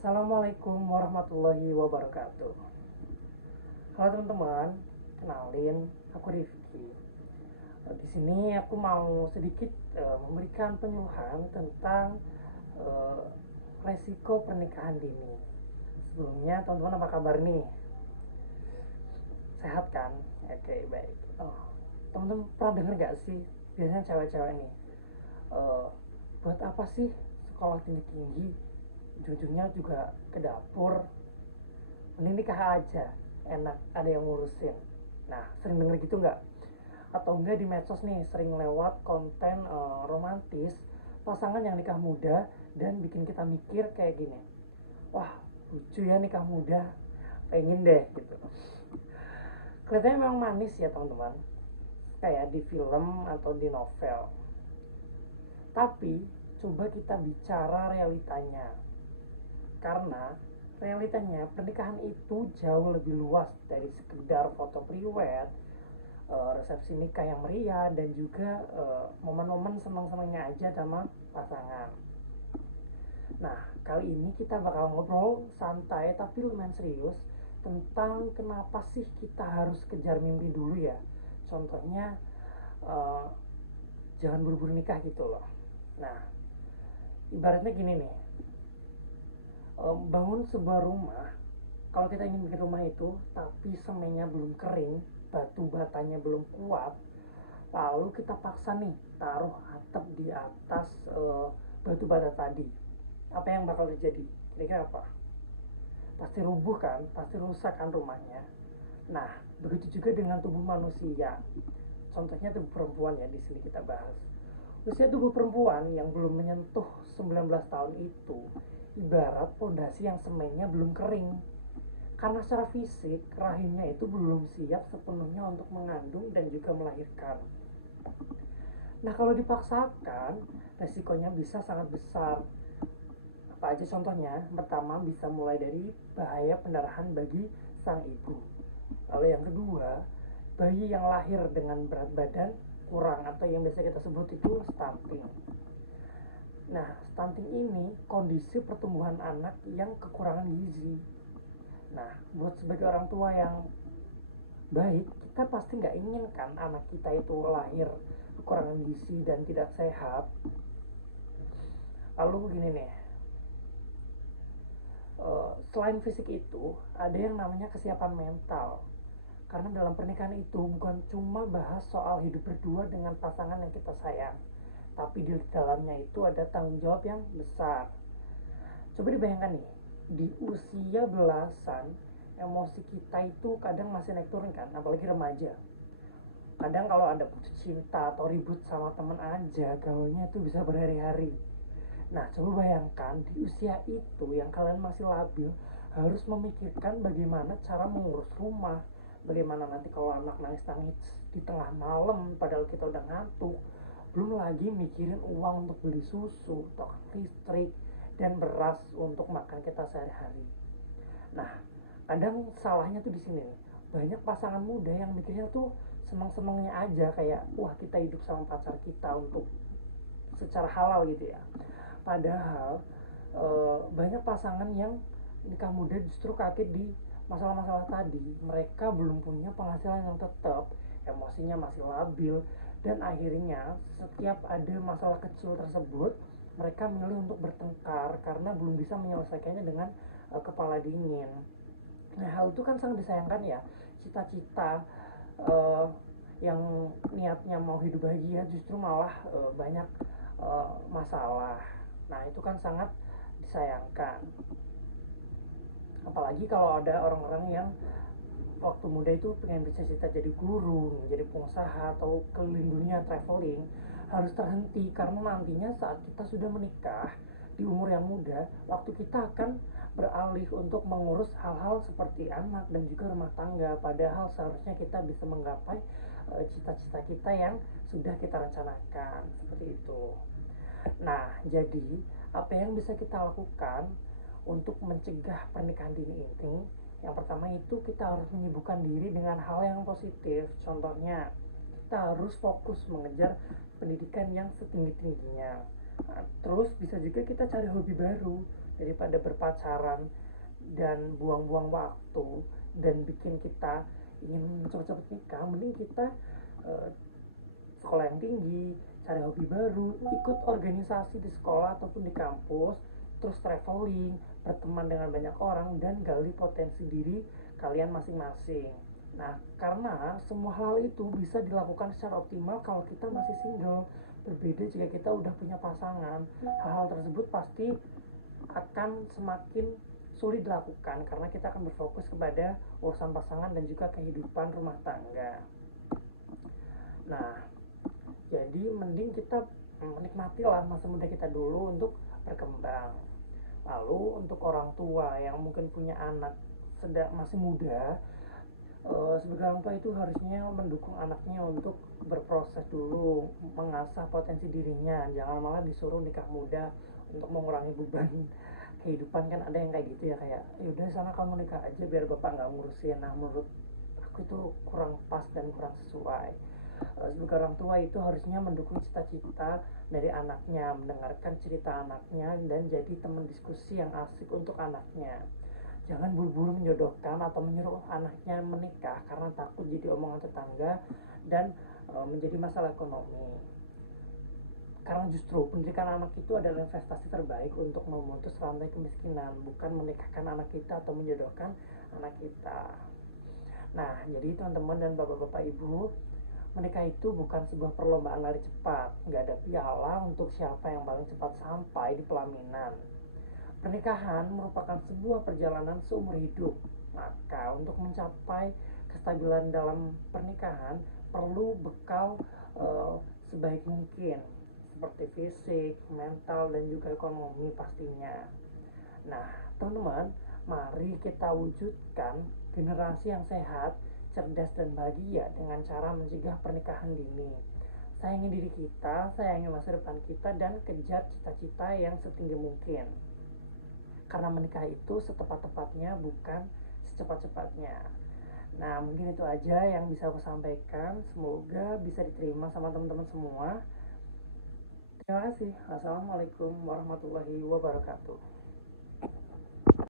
Assalamualaikum warahmatullahi wabarakatuh. Halo teman-teman, kenalin aku Rifki. Di sini aku mau sedikit memberikan penyuluhan tentang eh, resiko pernikahan dini. Sebelumnya teman-teman apa kabar nih? Sehat kan? Oke, baik. Teman-teman pernah denger gak sih? Biasanya cewek-cewek nih, eh, buat apa sih sekolah tinggi-tinggi? Ujung-ujungnya juga ke dapur, mending nikah aja, enak ada yang ngurusin. Nah, sering denger gitu nggak? Atau enggak di medsos nih sering lewat konten romantis pasangan yang nikah muda dan bikin kita mikir kayak gini, wah lucu ya nikah muda, pengen deh gitu. Kelihatannya memang manis ya teman-teman, kayak di film atau di novel. Tapi coba kita bicara realitanya, karena realitanya pernikahan itu jauh lebih luas dari sekedar foto priwet, resepsi nikah yang meriah, dan juga momen-momen senang-senangnya aja sama pasangan. Nah, kali ini kita bakal ngobrol santai tapi lumayan serius tentang kenapa sih kita harus kejar mimpi dulu ya. Contohnya, eh, jangan buru-buru nikah gitu loh. Nah, ibaratnya gini nih, bangun sebuah rumah, kalau kita ingin bikin rumah itu tapi semennya belum kering, batu batanya belum kuat, lalu kita paksa nih taruh atap di atas batu bata tadi, apa yang bakal terjadi? Kira-kira apa? Pasti rubuh kan, pasti rusak kan rumahnya. Nah, begitu juga dengan tubuh manusia. Contohnya tubuh perempuan ya, di sini kita bahas. Usia tubuh perempuan yang belum menyentuh 19 tahun itu ibarat pondasi yang semennya belum kering. Karena secara fisik, rahimnya itu belum siap sepenuhnya untuk mengandung dan juga melahirkan. Nah, kalau dipaksakan, resikonya bisa sangat besar. Apa aja contohnya? Pertama, bisa mulai dari bahaya pendarahan bagi sang ibu. Lalu yang kedua, bayi yang lahir dengan berat badan kurang atau yang biasa kita sebut itu stunting. Nah, stunting ini kondisi pertumbuhan anak yang kekurangan gizi. Nah, buat sebagai orang tua yang baik, kita pasti nggak ingin kan anak kita itu lahir kekurangan gizi dan tidak sehat. Lalu begini nih, selain fisik itu ada yang namanya kesiapan mental. Karena dalam pernikahan itu bukan cuma bahas soal hidup berdua dengan pasangan yang kita sayang, tapi di dalamnya itu ada tanggung jawab yang besar. Coba dibayangkan nih, di usia belasan, emosi kita itu kadang masih naik turun kan, apalagi remaja. Kadang kalau ada putus cinta atau ribut sama temen aja, gaulnya itu bisa berhari-hari. Nah, coba bayangkan di usia itu yang kalian masih labil, harus memikirkan bagaimana cara mengurus rumah, bagaimana nanti kalau anak nangis-nangis di tengah malam padahal kita udah ngantuk, belum lagi mikirin uang untuk beli susu, token listrik, dan beras untuk makan kita sehari-hari. Nah, kadang salahnya tuh di sini nih. Banyak pasangan muda yang mikirnya tuh seneng-senengnya aja, kayak wah kita hidup sama pacar kita untuk secara halal gitu ya. Padahal banyak pasangan yang nikah muda justru kaget di masalah-masalah tadi. Mereka belum punya penghasilan yang tetap, emosinya masih labil, dan akhirnya setiap ada masalah kecil tersebut mereka memilih untuk bertengkar karena belum bisa menyelesaikannya dengan kepala dingin. Nah, hal itu kan sangat disayangkan ya. Cita-cita uh, yang niatnya mau hidup bahagia justru malah banyak masalah. Nah, itu kan sangat disayangkan. Apalagi kalau ada orang-orang yang waktu muda itu pengen cita-cita jadi guru, jadi pengusaha, atau keliling dunia traveling, harus terhenti karena nantinya saat kita sudah menikah di umur yang muda, waktu kita akan beralih untuk mengurus hal-hal seperti anak dan juga rumah tangga, padahal seharusnya kita bisa menggapai cita-cita kita yang sudah kita rencanakan seperti itu. Nah, jadi apa yang bisa kita lakukan untuk mencegah pernikahan dini ini? Yang pertama itu kita harus menyibukkan diri dengan hal yang positif. Contohnya, kita harus fokus mengejar pendidikan yang setinggi-tingginya. Nah, terus bisa juga kita cari hobi baru daripada berpacaran dan buang-buang waktu dan bikin kita ingin cepet-cepet nikah. Mending kita uh, sekolah yang tinggi, cari hobi baru, ikut organisasi di sekolah ataupun di kampus, terus traveling, berteman dengan banyak orang, dan gali potensi diri kalian masing-masing. Nah, karena semua hal itu bisa dilakukan secara optimal kalau kita masih single. Berbeda jika kita udah punya pasangan, hal-hal tersebut pasti akan semakin sulit dilakukan karena kita akan berfokus kepada urusan pasangan dan juga kehidupan rumah tangga. Nah, jadi mending kita menikmati lah masa muda kita dulu untuk berkembang. Lalu untuk orang tua yang mungkin punya anak masih muda, sebagai orang tua itu harusnya mendukung anaknya untuk berproses dulu, mengasah potensi dirinya, jangan malah disuruh nikah muda untuk mengurangi beban kehidupan. Kan ada yang kayak gitu ya, kayak yaudah sana kamu nikah aja biar bapak nggak ngurusin. Nah, menurut aku itu kurang pas dan kurang sesuai. Sebagai orang tua itu harusnya mendukung cita-cita dari anaknya, mendengarkan cerita anaknya, dan jadi teman diskusi yang asik untuk anaknya. Jangan buru-buru menjodohkan atau menyuruh anaknya menikah karena takut jadi omongan tetangga dan menjadi masalah ekonomi. Karena justru pendidikan anak itu adalah investasi terbaik untuk memutus rantai kemiskinan, bukan menikahkan anak kita atau menjodohkan anak kita. Nah, jadi teman-teman dan bapak-bapak ibu, menikah itu bukan sebuah perlombaan lari cepat. Nggak ada piala untuk siapa yang paling cepat sampai di pelaminan. Pernikahan merupakan sebuah perjalanan seumur hidup. Maka untuk mencapai kestabilan dalam pernikahan perlu bekal sebaik mungkin seperti fisik, mental, dan juga ekonomi pastinya. Nah, teman-teman, mari kita wujudkan generasi yang sehat, cerdas, dan bahagia dengan cara mencegah pernikahan dini. Sayangi diri kita, sayangi masa depan kita, dan kejar cita-cita yang setinggi mungkin. Karena menikah itu setepat-tepatnya, bukan secepat-cepatnya. Nah, mungkin itu aja yang bisa aku sampaikan. Semoga bisa diterima sama teman-teman semua. Terima kasih. Assalamualaikum warahmatullahi wabarakatuh.